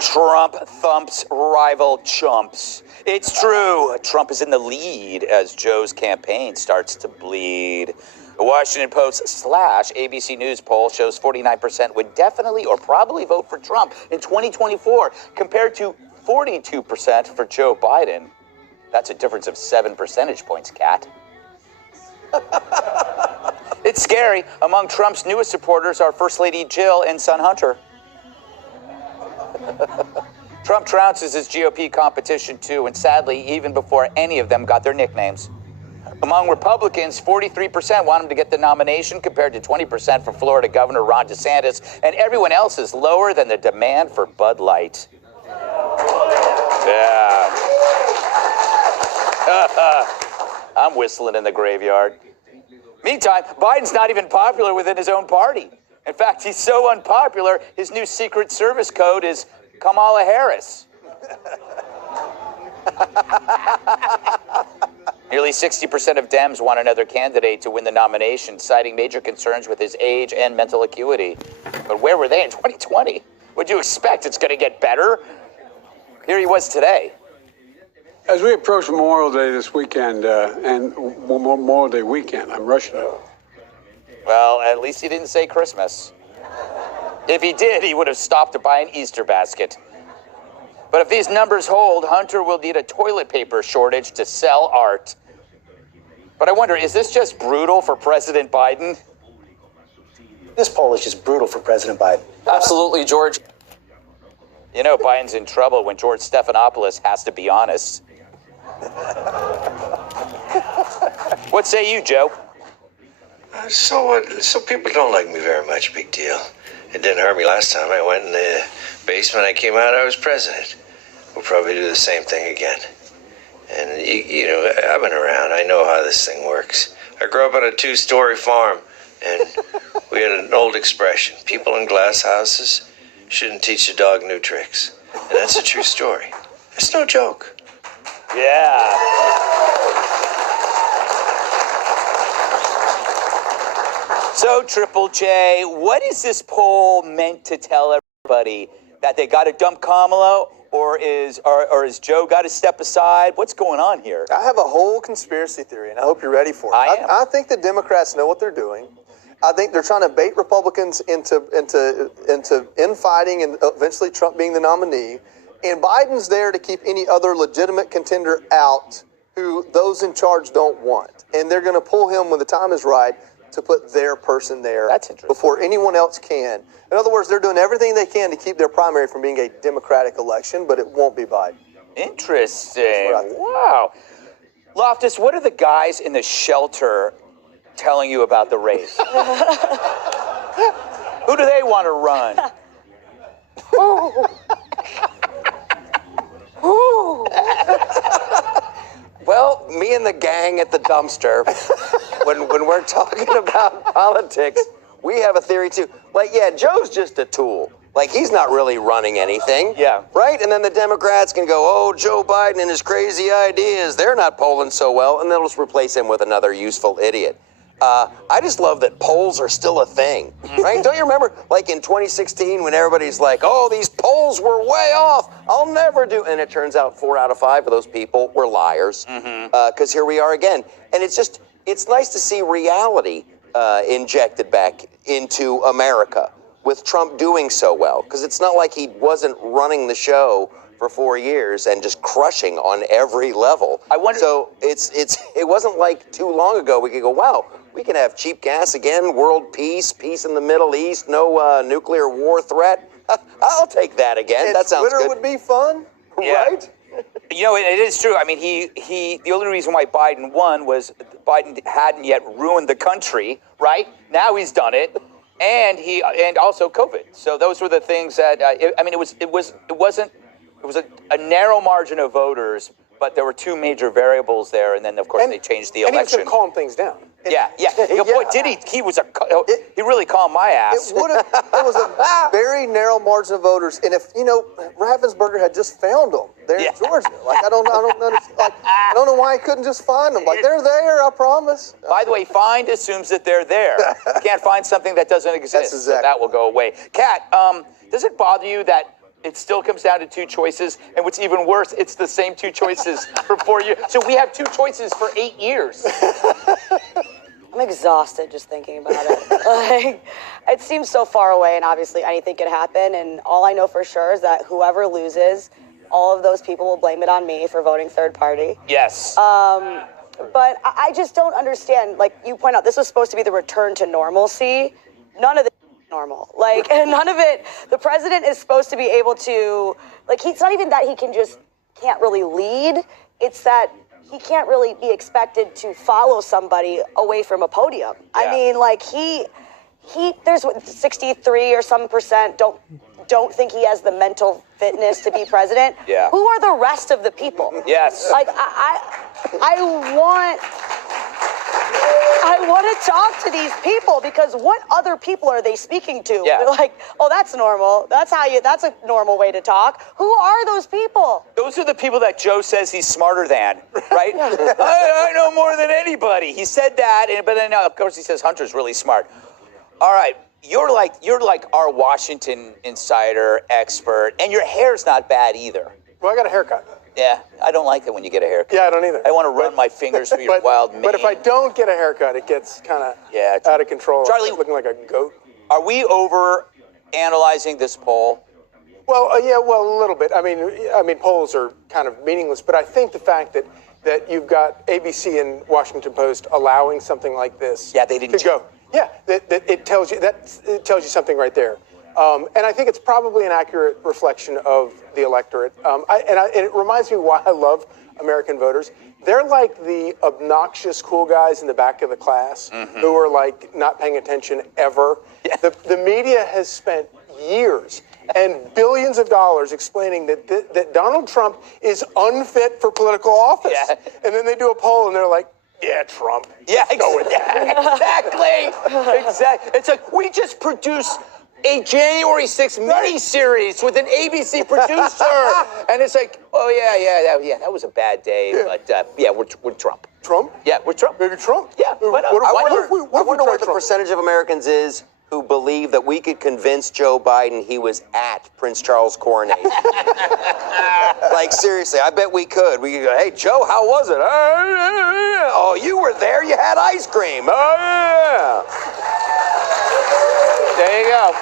Trump thumps rival chumps. It's true. Trump is in the lead as Joe's campaign starts to bleed. The Washington Post / ABC News poll shows 49% would definitely or probably vote for Trump in 2024 compared to 42% for Joe Biden. That's a difference of 7 percentage points, Kat. It's scary. Among Trump's newest supporters are First Lady Jill and son Hunter. Trump trounces his GOP competition too, and sadly, even before any of them got their nicknames. Among Republicans, 43% want him to get the nomination compared to 20% for Florida Governor Ron DeSantis, and everyone else is lower than the demand for Bud Light. Yeah. I'm whistling in the graveyard. Meantime, Biden's not even popular within his own party. In fact, he's so unpopular, his new Secret Service code is Kamala Harris. Nearly 60% of Dems want another candidate to win the nomination, citing major concerns with his age and mental acuity. But where were they in 2020? What'd you expect? It's going to get better? Here he was today. As we approach Memorial Day this weekend, and Memorial Day weekend, I'm rushing it. Well, at least he didn't say Christmas. If he did, he would have stopped to buy an Easter basket. But if these numbers hold, Hunter will need a toilet paper shortage to sell art. But I wonder, is this just brutal for President Biden? This poll is just brutal for President Biden. Absolutely, George. You know, Biden's in trouble when George Stephanopoulos has to be honest. What say you, Joe? So what? So people don't like me very much. Big deal. It didn't hurt me last time. I went in the basement. I came out. I was president. We'll probably do the same thing again. And you know, I've been around. I know how this thing works. I grew up on a 2-story farm, and we had an old expression: people in glass houses shouldn't teach a dog new tricks. And that's a true story. It's no joke. Yeah. So, Triple J, what is this poll meant to tell everybody? That they got to dump Kamala, or is Joe got to step aside? What's going on here? I have a whole conspiracy theory, and I hope you're ready for it. I think the Democrats know what they're doing. I think they're trying to bait Republicans into infighting and eventually Trump being the nominee. And Biden's there to keep any other legitimate contender out who those in charge don't want. And they're going to pull him when the time is right to put their person there before anyone else can. In other words, they're doing everything they can to keep their primary from being a Democratic election, but it won't be Biden. Interesting. Wow. Loftus, what are the guys in the shelter telling you about the race? Who do they want to run? Well, me and the gang at the dumpster, when we're talking about politics, we have a theory too. Like, yeah, Joe's just a tool. Like, he's not really running anything. Yeah. Right? And then the Democrats can go, oh, Joe Biden and his crazy ideas, they're not polling so well, and they'll just replace him with another useful idiot. I just love that polls are still a thing, right? Don't you remember, like in 2016, when everybody's like, oh, these polls were way off. I'll never do. And it turns out 4 out of 5 of those people were liars. Because here we are again. And it's nice to see reality injected back into America with Trump doing so well. Because it's not like he wasn't running the show for 4 years and just crushing on every level. I wonder. So it wasn't like too long ago we could go, wow, we can have cheap gas again, world peace, peace in the Middle East, no nuclear war threat. I'll take that again. And that sounds Twitter good. would be fun, right? You know, it is true. I mean, the only reason why Biden won was Biden hadn't yet ruined the country, right? Now he's done it. And also COVID. So those were the things that, it was a narrow margin of voters, but there were 2 major variables there, and then of course they changed the election. And he was going to calm things down. Yeah. Boy, did he? He really calmed my ass. It was a very narrow margin of voters, and if Ravensburger had just found them there in Georgia, like I don't know why he couldn't just find them. Like they're there, I promise. By the way, find assumes that they're there. You can't find something that doesn't exist. That's exactly. So that will go away. Kat, does it bother you that it still comes down to two choices. And what's even worse, it's the same two choices for 4 years. So we have two choices for 8 years. I'm exhausted just thinking about it. Like, it seems so far away, and obviously anything could happen. And all I know for sure is that whoever loses, all of those people will blame it on me for voting third party. Yes. But I just don't understand. Like you point out, this was supposed to be the return to normalcy. None of this is normal. Like, and none of it. The president is supposed to be able to, like, it's not even that he can't really lead. It's that he can't really be expected to follow somebody away from a podium. Yeah. I mean, like there's 63 or some percent don't think he has the mental fitness to be president. Yeah. Who are the rest of the people? Yes. Like I want to talk to these people, because what other people are they speaking to? Yeah. They're like, oh, that's normal. That's a normal way to talk. Who are those people? Those are the people that Joe says he's smarter than, right? I know more than anybody. He said that, but then of course he says Hunter's really smart. All right, you're like our Washington insider expert, and your hair's not bad either. Well, I got a haircut. Yeah, I don't like it when you get a haircut. Yeah, I don't either. I want to run my fingers through your wild mane. But if I don't get a haircut, it gets kind of out of control. Charlie, looking like a goat. Are we over analyzing this poll? Well, a little bit. I mean, polls are kind of meaningless, but I think the fact that you've got ABC and Washington Post allowing something like this, they didn't to go. Yeah, that it tells you something right there. And I think it's probably an accurate reflection of the electorate. And it reminds me why I love American voters. They're like the obnoxious cool guys in the back of the class who are like not paying attention ever. Yeah. The media has spent years and billions of dollars explaining that Donald Trump is unfit for political office. Yeah. And then they do a poll and they're like, yeah, Trump. Yeah, exactly. Exactly. It's like, we just produced a January 6th miniseries with an ABC producer. And it's like, oh, yeah, that was a bad day. But, we're Trump. Trump? Yeah, we're Trump. Maybe Trump? Yeah. I wonder what the percentage of Americans is who believe that we could convince Joe Biden he was at Prince Charles' coronation. Like, seriously, I bet we could. We could go, hey, Joe, how was it? Oh, you were there. You had ice cream. Oh, yeah. There you go.